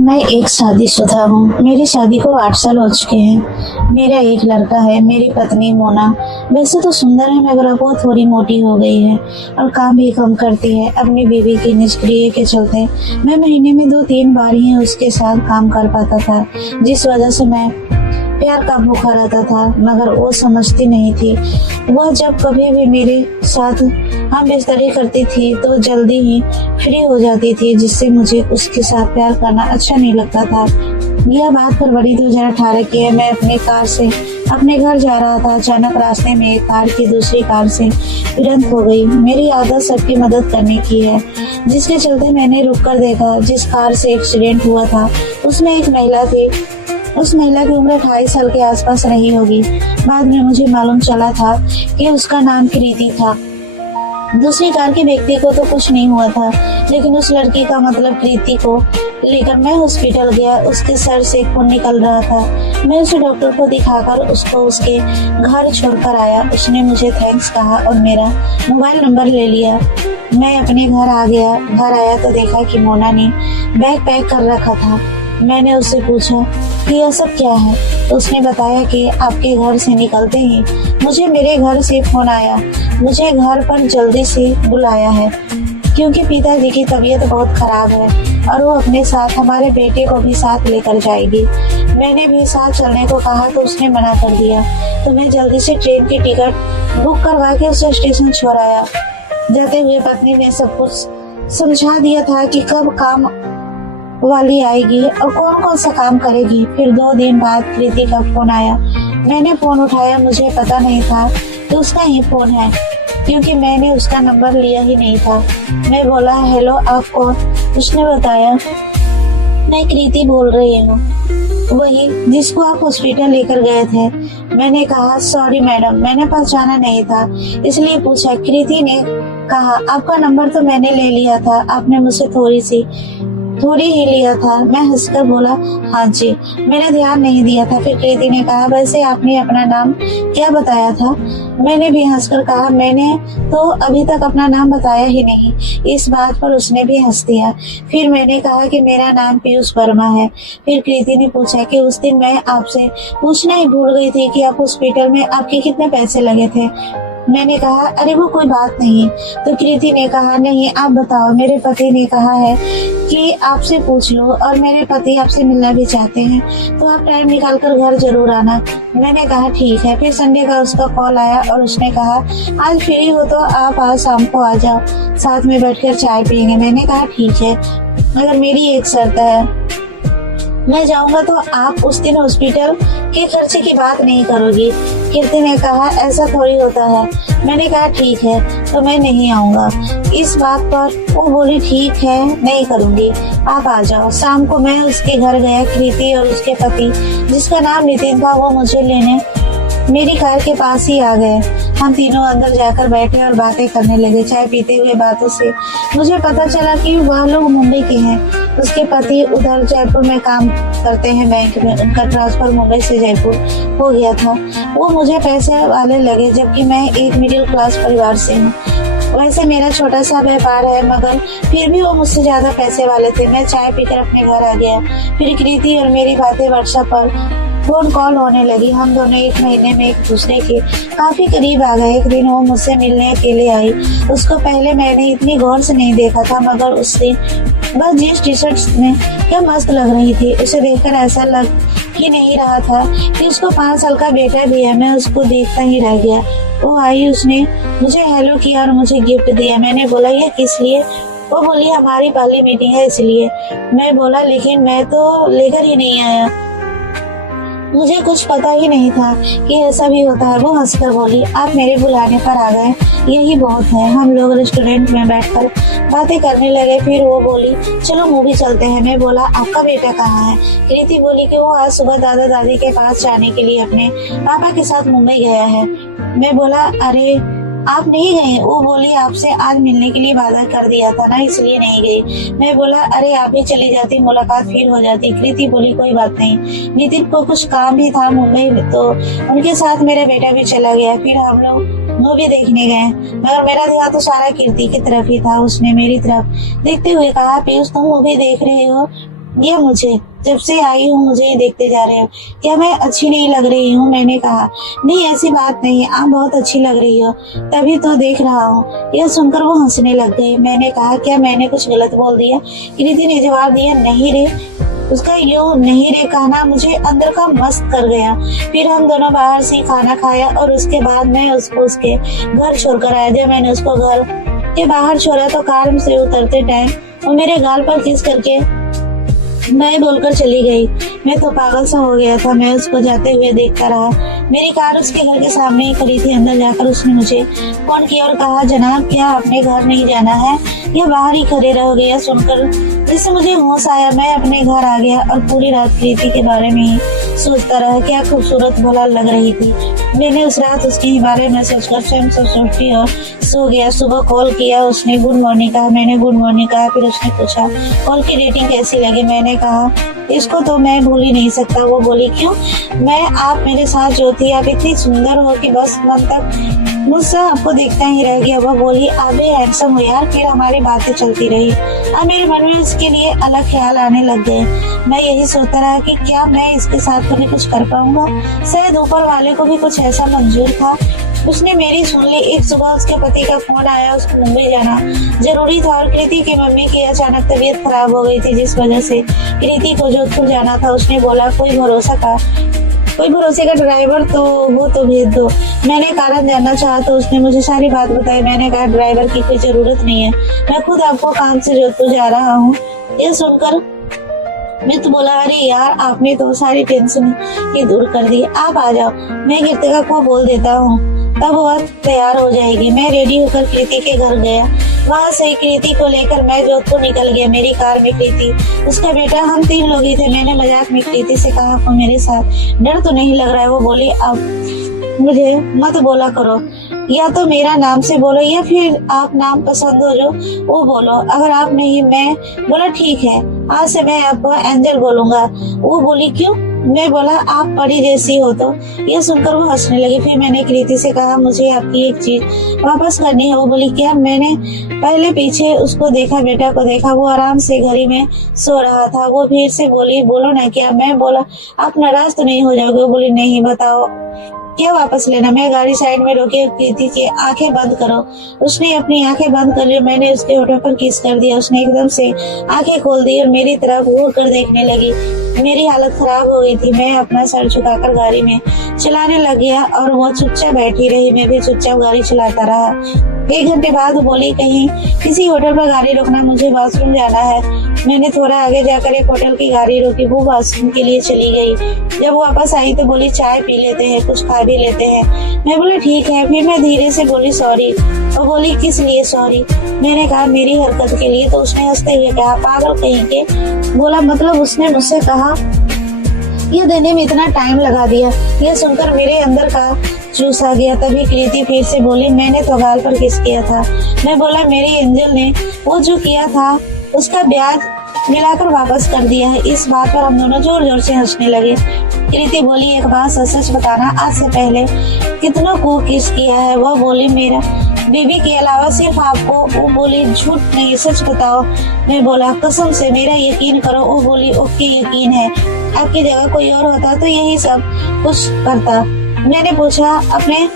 मैं एक शादीशुदा हूँ। मेरी शादी को 8 साल हो चुके हैं। मेरा एक लड़का है। मेरी पत्नी मोना वैसे तो सुंदर है मगर अब वो थोड़ी मोटी हो गई है और काम भी कम करती है। अपनी बीवी की निष्क्रिय के चलते मैं महीने में 2-3 बार ही उसके साथ काम कर पाता था, जिस वजह से मैं प्यार का भूखा रहता था, मगर वो समझती नहीं थी। वह जब कभी भी मेरे साथ हम बिस्तरी करती थी तो जल्दी ही फ्री हो जाती थी, जिससे मुझे उसके साथ प्यार करना अच्छा नहीं लगता था। यह बात फरवरी 2018 की है। मैं अपनी कार से अपने घर जा रहा था। अचानक रास्ते में एक कार की दूसरी कार से भिड़ंत हो गई। मेरी आदत सबकी मदद करने की है, जिसके चलते मैंने रुक कर देखा। जिस कार से एक्सीडेंट हुआ था उसमें एक महिला थी। उस महिला की उम्र 28 साल के आसपास रही होगी। बाद में मुझे मालूम चला था कि उसका नाम कृति था। दूसरी कार के व्यक्ति को तो कुछ नहीं हुआ था, लेकिन उस लड़की का मतलब कृति को लेकर मैं हॉस्पिटल गया। उसके सर से खून निकल रहा था। मैं उसे डॉक्टर को दिखाकर उसको उसके घर छोड़कर आया। उसने मुझे थैंक्स कहा और मेरा मोबाइल नंबर ले लिया। मैं अपने घर आ गया। घर आया तो देखा कि मोना ने बैग पैक कर रखा था। मैंने उससे पूछा कि यह सब क्या है, तो उसने बताया कि आपके घर से निकलते ही मुझे मेरे घर से फोन आया। मुझे घर पर जल्दी से बुलाया है क्योंकि पिताजी की तबीयत बहुत खराब है और वो अपने साथ हमारे बेटे को भी साथ लेकर जाएगी। मैंने भी साथ चलने को कहा तो उसने मना कर दिया, तो मैं जल्दी से ट्रेन की टिकट बुक करवा के उसे स्टेशन छोड़ आया। जाते हुए पत्नी ने सब कुछ समझा दिया था कि कब काम वाली आएगी और कौन कौन सा काम करेगी। फिर 2 दिन बाद कृति का फोन आया। मैंने फोन उठाया। मुझे पता नहीं था कि उसका ही फोन है, क्योंकि मैंने उसका नंबर लिया ही नहीं था। मैं बोला, हेलो, आप कौन? उसने बताया, मैं कृति बोल रही हूँ, वही जिसको आप हॉस्पिटल लेकर गए थे। मैंने कहा, सॉरी मैडम, मैंने पहचाना नहीं था इसलिए पूछा। कृति ने कहा, आपका नंबर तो मैंने ले लिया था, आपने मुझसे थोड़ी ही लिया था। मैं हंसकर बोला, हाँ जी, मैंने ध्यान नहीं दिया था। फिर कृति ने कहा, वैसे आपने अपना नाम क्या बताया था? मैंने भी हंसकर कहा, मैंने तो अभी तक अपना नाम बताया ही नहीं। इस बात पर उसने भी हंस दिया। फिर मैंने कहा कि मेरा नाम पीयूष वर्मा है। फिर कृति ने पूछा कि उस दिन मैं आपसे पूछना ही भूल गई थी कि आप हॉस्पिटल में आपके कितने पैसे लगे थे। मैंने कहा, अरे वो कोई बात नहीं। तो कृति ने कहा, नहीं आप बताओ, मेरे पति ने कहा है कि आपसे पूछ लो और मेरे पति आपसे मिलना भी चाहते हैं, तो आप टाइम निकाल कर घर जरूर आना। मैंने कहा, ठीक है। फिर संडे का उसका कॉल आया और उसने कहा, आज फ्री हो तो आप आज शाम को आ जाओ, साथ में बैठकर चाय पियेंगे। मैंने कहा, ठीक है, मगर मेरी एक शर्त है, मैं जाऊंगा तो आप उस दिन हॉस्पिटल के खर्चे की बात नहीं करोगी। कीर्ति ने कहा, ऐसा थोड़ी होता है। मैंने कहा, ठीक है, तो मैं नहीं आऊंगा। इस बात पर वो बोली, ठीक है, नहीं करूंगी, आप आ जाओ। शाम को मैं उसके घर गया। कृति और उसके पति, जिसका नाम नितिन था, वो मुझे लेने मेरी कार के पास ही आ गए। हम तीनों अंदर जाकर बैठे और बातें करने लगे। चाय पीते हुए बातों से मुझे पता चला कि वह लोग मुंबई के हैं। उसके पति उधर जयपुर में काम करते हैं बैंक में। उनका ट्रांसफर मुंबई से जयपुर हो गया था। वो मुझे पैसे वाले लगे, जबकि मैं एक मिडिल क्लास परिवार से हूँ। वैसे मेरा छोटा सा व्यापार है, मगर फिर भी वो मुझसे ज्यादा पैसे वाले थे। मैं चाय पीकर अपने घर आ गया। फिर कृति और मेरी बातें व्हाट्सएप पर फोन कॉल होने लगी। हम दोनों एक महीने में एक दूसरे के काफी करीब आ गए। एक दिन वो मुझसे मिलने अकेले आई। उसको पहले मैंने इतनी गौर से नहीं देखा था, मगर उस दिन बस जीन्स टी शर्ट में क्या मस्त लग रही थी। उसे देखकर ऐसा लग ही नहीं रहा था कि उसको 5 साल का बेटा भी है। मैं उसको देखता ही रह गया। वो आई, उसने मुझे हेलो किया और मुझे गिफ्ट दिया। मैंने बोला, ये किस लिए? वो बोली, हमारी पहली मीटिंग है इसलिए। मैं बोला, लेकिन मैं तो लेकर ही नहीं आया, मुझे कुछ पता ही नहीं था कि ऐसा भी होता है। वो हंसकर बोली, आप मेरे बुलाने पर आ गए, यही बहुत है। हम लोग रेस्टोरेंट में बैठकर बातें करने लगे। फिर वो बोली, चलो मूवी चलते हैं। मैं बोला, आपका बेटा कहाँ है? कृति बोली कि वो आज सुबह दादा दादी के पास जाने के लिए अपने पापा के साथ मुंबई गया है। मैं बोला, अरे आप नहीं गए? वो बोली, आपसे आज मिलने के लिए वादा कर दिया था ना, इसलिए नहीं गई। मैं बोला, अरे आप ही चली जाती, मुलाकात फिर हो जाती। कृति बोली, कोई बात नहीं, नितिन को कुछ काम ही था मुंबई में, तो उनके साथ मेरा बेटा भी चला गया। फिर हम लोग मूवी देखने गए, मगर मेरा ध्यान तो सारा कीर्ति की तरफ ही था। उसने मेरी तरफ देखते हुए कहा, पीयूष तुम मूवी देख रहे हो? या मुझे जब से आई हूँ मुझे ही देखते जा रहे हो? क्या मैं अच्छी नहीं लग रही हूँ? मैंने कहा, नहीं ऐसी बात नहीं, आप बहुत अच्छी लग रही हो, तभी तो देख रहा हूँ। यह सुनकर वो हंसने लग गए। मैंने कहा, क्या मैंने कुछ गलत बोल दिया? कृति ने जवाब दिया, नहीं रे। उसका यूं नहीं रे कहना मुझे अंदर का मस्त कर गया। फिर हम दोनों बाहर से खाना खाया और उसके बाद मैं उसको उसके घर छोड़कर आया। जब मैंने उसको घर के बाहर छोड़ा तो कार से उतरते टाइम वो मेरे गाल पर किस करके मैं बोलकर चली गई। मैं तो पागल सा हो गया था। मैं उसको जाते हुए देखता रहा। मेरी कार उसके घर के सामने ही खड़ी थी। अंदर जाकर उसने मुझे फोन किया और कहा, जनाब क्या आपने घर नहीं जाना है या बाहर ही खड़े रहोगे? यह सुनकर जिससे मुझे होश आया मैं अपने घर आ गया और पूरी रात कृति के बारे में ही सोचता रहा। क्या खूबसूरत भला लग रही थी। मैंने उस रात उसके ही बारे में सोचकर स्वयं से सोचती और सो गया। सुबह कॉल किया, उसने गुड मॉर्निंग कहा, मैंने गुड मॉर्निंग कहा। फिर उसने पूछा कॉल की रेटिंग कैसी लगी? मैंने कहा, इसको तो मैं भूल ही नहीं सकता। वो बोली, क्यों? मैं आप मेरे साथ जो थी, आप इतनी सुंदर हो कि बस मन तक मुझसे आपको देखता ही रह गया। वो बोली, अबे हैंडसम हो यार। फिर हमारी बातें चलती रही। अब मेरे मन में इसके लिए अलग ख्याल आने लग गए। मैं यही सोचता रहा कि क्या मैं इसके साथ कभी कुछ कर पाऊंगा। शायद ऊपर वाले को भी कुछ ऐसा मंजूर था। उसने मेरी सुन ली। एक सुबह उसके पति का फोन आया। उसको मुंबई जाना जरूरी था और कृति की मम्मी की अचानक तबीयत खराब हो गई थी, जिस वजह से कृति को जोधपुर जाना था। उसने बोला, कोई भरोसे का ड्राइवर तो वो तो भेज दो। मैंने कारण जानना चाहा तो उसने मुझे सारी बात बताई। मैंने कहा, ड्राइवर की कोई जरूरत नहीं है, मैं खुद आपको काम से जोधपुर जा रहा हूँ। ये सुनकर मैं तो बोला, अरे यार आपने तो सारी टेंशन ही दूर कर दी, आप आ जाओ, मैं कृतिका को बोल देता हूँ, तब वह तैयार हो जाएगी। मैं रेडी होकर कृति के घर गया। वहाँ से कृति को लेकर मैं जोधपुर निकल गया। मेरी कार में कृति, उसका बेटा, हम 3 लोग ही थे। मैंने मजाक में कृति से कहा, आपको मेरे साथ डर तो नहीं लग रहा है? वो बोली, अब मुझे मत बोला करो, या तो मेरा नाम से बोलो या फिर आप नाम पसंद हो जो वो बोलो। अगर आप नहीं, मैं बोला ठीक है, आज से मैं आपको एंजल बोलूंगा। वो बोली, क्यों? मैं बोला, आप परी जैसी हो। तो यह सुनकर वो हंसने लगी। फिर मैंने कृति से कहा, मुझे आपकी एक चीज वापस करनी है। वो बोली, क्या? मैंने पहले पीछे उसको देखा, बेटा को देखा, वो आराम से घड़ी में सो रहा था। वो फिर से बोली, बोलो ना क्या? मैं बोला, आप नाराज तो नहीं हो जाओगे? वो बोली, नहीं, बताओ क्या वापस लेना? मैं गाड़ी साइड में रोके कृति की आंखें बंद करो। उसने अपनी आंखें बंद कर ली। मैंने उसके होठों पर किस कर दिया। उसने एकदम से आंखें खोल दी और मेरी तरफ घूर कर देखने लगी। मेरी हालत खराब हो गई थी। मैं अपना सर झुकाकर गाड़ी में चलाने लग गया और वो चुपचाप बैठी रही। मैं भी चुपचाप गाड़ी चलाता रहा। 1 घंटे बाद वो बोली, कहीं किसी होटल पर गाड़ी रोकना, मुझे बाथरूम जाना है। मैंने थोड़ा आगे जाकर एक होटल की गाड़ी रोकी। वो बाथरूम के लिए चली गई। जब वापस आई तो बोली, चाय पी लेते हैं, कुछ खा भी लेते हैं। मैं बोला, ठीक है। फिर मैं धीरे से बोली, सॉरी। वो बोली, किस लिए सॉरी? मैंने कहा, मेरी हरकत के लिए। तो उसने हंसते हुए कहा, पागल कहीं के। बोला, मतलब? उसने मुझसे कहा, ये देने में इतना टाइम लगा दिया। यह सुनकर मेरे अंदर का चूस आ गया। तभी कृति फिर से बोली, मैंने तो गाल पर किस किया था। मैं बोला, मेरी एंजल ने वो जो किया था उसका ब्याज मिलाकर वापस कर दिया है। इस बात पर हम दोनों जोर जोर से हंसने लगे। कृति बोली, एक बात सच सच बताना, आज से पहले कितनों को किस किया है? वह बोली, मेरा बेबी के अलावा सिर्फ आपको। वो बोली, झूठ नहीं, सच बताओ। मैं बोला, कसम से, मेरा यकीन करो। वो बोली, ओके यकीन है। आपकी जगह कोई और होता तो यही सब कुछ करता। मैंने पूछा, अपने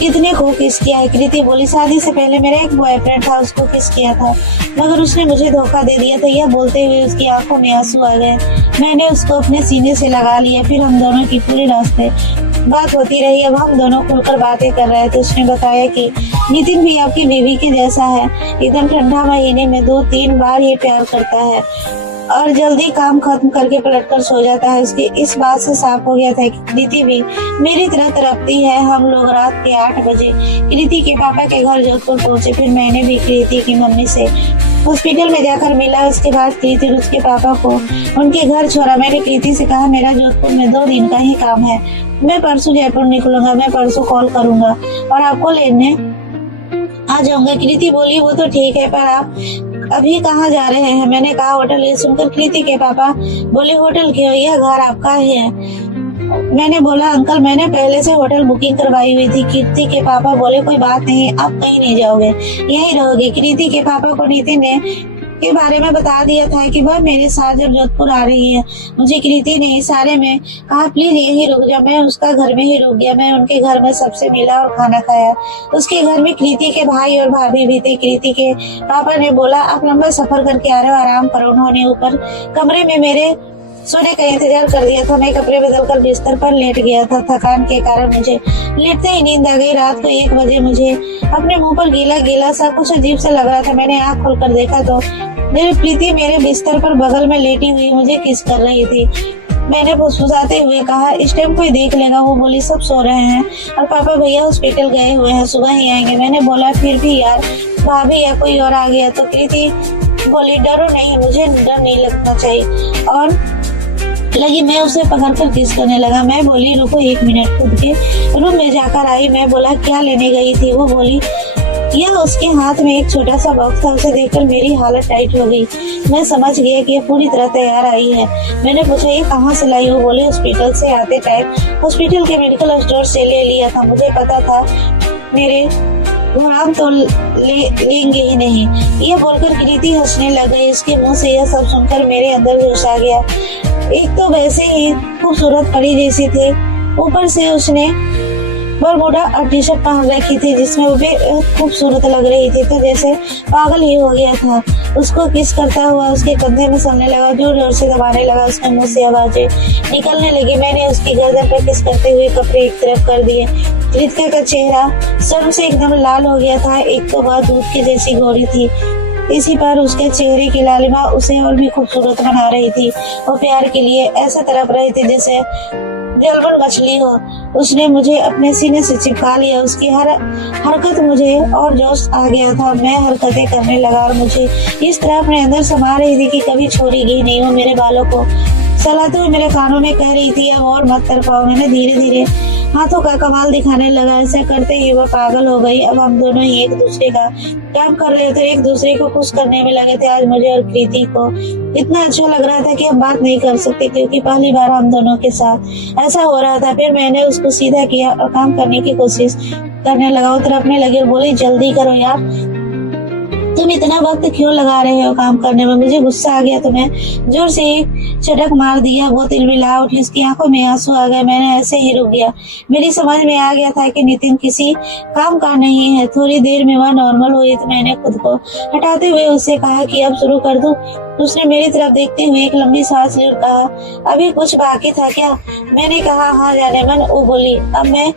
कितने को किस किया है? कृति बोली, शादी से पहले मेरा एक बॉयफ्रेंड था, उसको किस किया था, मगर उसने मुझे धोखा दे दिया था। यह बोलते हुए उसकी आंखों में आंसू आ गए। मैंने उसको अपने सीने से लगा लिया। फिर हम दोनों की पूरी रास्ते बात होती रही। अब हम दोनों खुलकर बातें कर रहे थे। उसने बताया कि नितिन भी आपकी बीवी के जैसा है, एकदम ठंडा महीने में 2-3 बार ही प्यार करता है और जल्दी काम खत्म करके पलटकर सो जाता है। उसकी इस बात से साफ हो गया था कि कृति भी मेरी तरह तड़पती है। हम लोग रात के 8 बजे कृति के पापा के घर जोधपुर पहुंचे। फिर मैंने भी कृति की मम्मी से हॉस्पिटल में जाकर मिला। उसके बाद कृति और उसके पापा को उनके घर छोड़ा। मैंने कृति से कहा, मेरा जोधपुर में 2 दिन का ही काम है, मैं परसों जयपुर निकलूंगा। मैं परसों कॉल करूंगा और आपको लेने आ जाऊंगा। कृति बोली, वो तो ठीक है, पर आप अभी कहाँ जा रहे हैं? मैंने कहा, होटल। ये सुनकर कृति के पापा बोले, होटल क्यों? यह घर आपका ही है। मैंने बोला, अंकल, मैंने पहले से होटल बुकिंग करवाई हुई थी। कृति के पापा बोले, कोई बात नहीं, आप कहीं नहीं जाओगे, यहीं रहोगे। कृति के पापा को नितिन ने के बारे में बता दिया था कि वह मेरे साथ जब जोधपुर आ रही है। मुझे कृति ने इशारे में कहा प्लीज यही रुक जा। मैं उसका घर में ही रुक गया। मैं उनके घर में सबसे मिला और खाना खाया। उसके घर में कृति के भाई और भाभी भी थे। कृति के पापा ने बोला आप लंबा सफर करके आ रहे हो, आराम करो। उन्होंने ऊपर कमरे में मेरे सोने का इंतजार कर दिया था। मैं कपड़े बदलकर बिस्तर पर लेट गया था। थकान के कारण मुझे लेटते ही नींद आ गई। रात को 1 बजे मुझे अपने मुंह पर गीला गीला सा कुछ अजीब सा लग रहा था। मैंने आंख खोलकर देखा तो मेरी प्रीति मेरे बिस्तर पर बगल में लेटी हुई मुझे किस कर रही थी। मैंने फुसफुसाते हुए कहा इस टाइम कोई देख लेगा। वो बोली सब सो रहे हैं और पापा भैया हॉस्पिटल गए हुए हैं, सुबह ही आएंगे। मैंने बोला फिर भी यार भाभी या कोई और आ गया तो। कृति बोली डरो नहीं, मुझे डर नहीं लगना चाहिए और लगी। मैं उसे पकड़कर किस करने लगा। मैं बोली रुको 1 मिनट। खुद के रूम में जाकर आई। मैं बोला क्या लेने गई थी। वो बोली यह उसके हाथ में एक छोटा सा बॉक्स था। उसे देखकर मेरी हालत टाइट हो गई। मैं समझ गया कि यह पूरी तरह तैयार आई है। मैंने पूछा ये कहाँ से लाई। वो बोली हॉस्पिटल से आते टाइम हॉस्पिटल के मेडिकल स्टोर से ले लिया था। मुझे पता था मेरे गुलाम तो लेंगे ही नहीं। यह बोलकर कृति हंसने लग गई। इसके मुंह से यह सब सुनकर मेरे अंदर जोश आ गया। एक तो वैसे ही खूबसूरत परी जैसी थी, ऊपर से उसने बरमूडा और टी शर्ट पहन रखी थी जिसमें वो भी खूबसूरत लग रही थी। तो जैसे पागल ही हो गया था। उसको किस करता हुआ उसके कंधे में सलने लगा, जोर जोर से दबाने लगा। उसके मुंह से आवाजें निकलने लगी। मैंने उसकी गर्दन पर किस करते हुए कपड़े एक तरफ कर दिए। कृतिका का चेहरा शर्म से एकदम लाल हो गया था। एक तो वह दूध की जैसी गोरी थी, इसी पर उसके चेहरे की लालिमा उसे और भी खूबसूरत बना रही थी। वो प्यार के लिए ऐसा तड़प रही थी जैसे जलवन मछली हो। उसने मुझे अपने सीने से चिपका लिया। उसकी हर हरकत मुझे और जोश आ गया था। मैं हरकतें करने लगा और मुझे इस तरह अपने अंदर समा रही थी कि कभी छोड़ेगी नहीं। वो मेरे बालों को सहलाते हुए मेरे कानों में कह रही थी अब और मत कर पाओ। मैंने धीरे धीरे हाथों का कमाल दिखाने लगा। ऐसा करते ही वह पागल हो गई। अब हम दोनों ही एक दूसरे का काम कर रहे थे, एक दूसरे को खुश करने में लगे थे। आज मुझे और कृति को इतना अच्छा लग रहा था कि हम बात नहीं कर सकते क्योंकि पहली बार हम दोनों के साथ ऐसा हो रहा था। फिर मैंने उसको सीधा किया और काम करने की कोशिश करने लगा। वो तरफने लगी और बोली जल्दी करो यार, तुम इतना वक्त क्यों लगा रहे हो काम करने में। मुझे गुस्सा आ गया तो मैं जोर से चटक मार दिया। वो तिलमिला उठी, उसकी आंखों में आंसू आ गए। मैंने ऐसे ही रुक गया। मेरी समझ में आ गया था कि नितिन किसी काम का नहीं है। थोड़ी देर में वह नॉर्मल हुई तो मैंने खुद को हटाते हुए उससे कहा कि अब शुरू कर दूं। उसने मेरी तरफ देखते हुए एक लंबी सांस ली और कहा अभी कुछ बाकी था क्या। मैंने कहा हाँ जाने मन। वो बोली अब मैं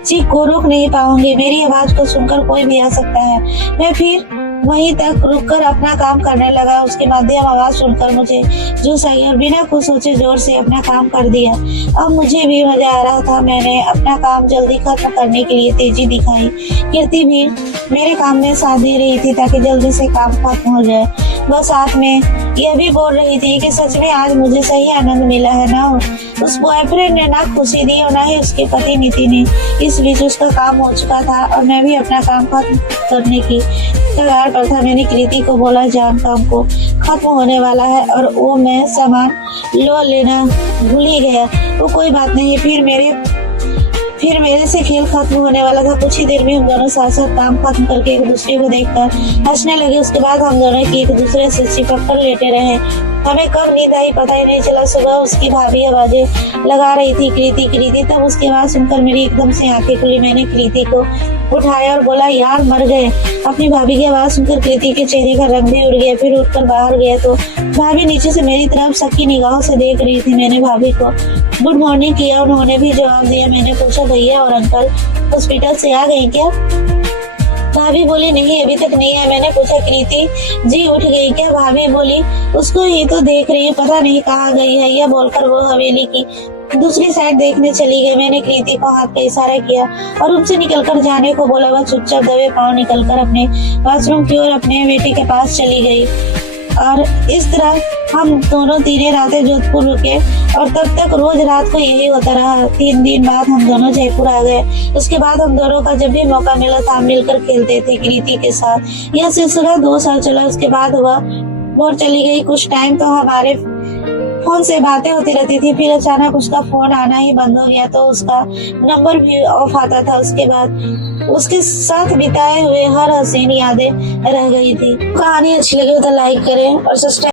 चीख को रोक नहीं पाऊंगी। मेरी आवाज को सुनकर कोई भी आ सकता है। मैं फिर वहीं तक रुककर अपना काम करने लगा। उसकी मध्यम आवाज सुनकर मुझे जोश आई और बिना कुछ सोचे जोर से अपना काम कर दिया। अब मुझे भी मजा आ रहा था। मैंने अपना काम जल्दी खत्म करने के लिए तेजी दिखाई। कृति भी मेरे काम में साथ दे रही थी ताकि जल्दी से काम खत्म हो जाए। वह साथ में यह भी बोल रही थी कि सच में आज मुझे सही आनंद मिला है। ना उस बॉयफ्रेंड ने ना खुशी दी और ना ही उसके पति नीति ने। इस बीच उसका काम हो चुका था और मैं भी अपना काम खत्म करने की कगार पर था। मैंने कृति को बोला जान काम को खत्म होने वाला है और वो मैं सामान लो लेना भूल ही गया। वो कोई बात नहीं। फिर मेरे से खेल खत्म होने वाला था। कुछ ही देर में हम दोनों साथ साथ काम खत्म करके एक दूसरे को देखकर हंसने लगे। उसके बाद हम दोनों की एक दूसरे से चिपक कर लेटे रहे। हमें कब नींद आई पता ही नहीं चला। सुबह उसकी भाभी आवाजें लगा रही थी कृति कृति। तब उसकी आवाज सुनकर मेरी एकदम से आंखें खुली। मैंने कृति को उठाया और बोला यार मर गए। अपनी भाभी की आवाज सुनकर कृति के चेहरे का रंग भी उड़ गया। फिर उठकर बाहर गया तो भाभी नीचे से मेरी तरफ शक्की निगाहों से देख रही थी। मैंने भाभी को गुड मॉर्निंग किया। उन्होंने भी जवाब दिया। मैंने पूछा भैया और अंकल हॉस्पिटल से आ गए क्या। भाभी बोली नहीं अभी तक नहीं है। मैंने पूछा कृति जी उठ गई क्या। भाभी बोली उसको ही तो देख रही हूँ, पता नहीं कहाँ गई है। यह बोलकर वो हवेली की दूसरी साइड देखने चली गई। मैंने कृति को हाथ का इशारा किया और उनसे निकलकर जाने को बोला। वह चुपचाप दबे पांव निकलकर अपने वॉशरूम की ओर अपने बेटे के पास चली गई। और इस तरह हम दोनों 3 रातें जोधपुर रुके और तब तक रोज रात को यही होता रहा। 3 दिन बाद हम दोनों जयपुर आ गए। उसके बाद हम दोनों का जब भी मौका मिला था मिलकर खेलते थे कृति के साथ। यह सिलसिला 2 साल चला। उसके बाद वह और चली गई। कुछ टाइम तो हमारे फोन से बातें होती रहती थी, फिर अचानक उसका फोन आना ही बंद हो गया, तो उसका नंबर भी ऑफ आता था। उसके बाद उसके साथ बिताए हुए हर हसीन यादें रह गई थी। कहानी अच्छी लगी हो तो लाइक करें और सब्सक्राइब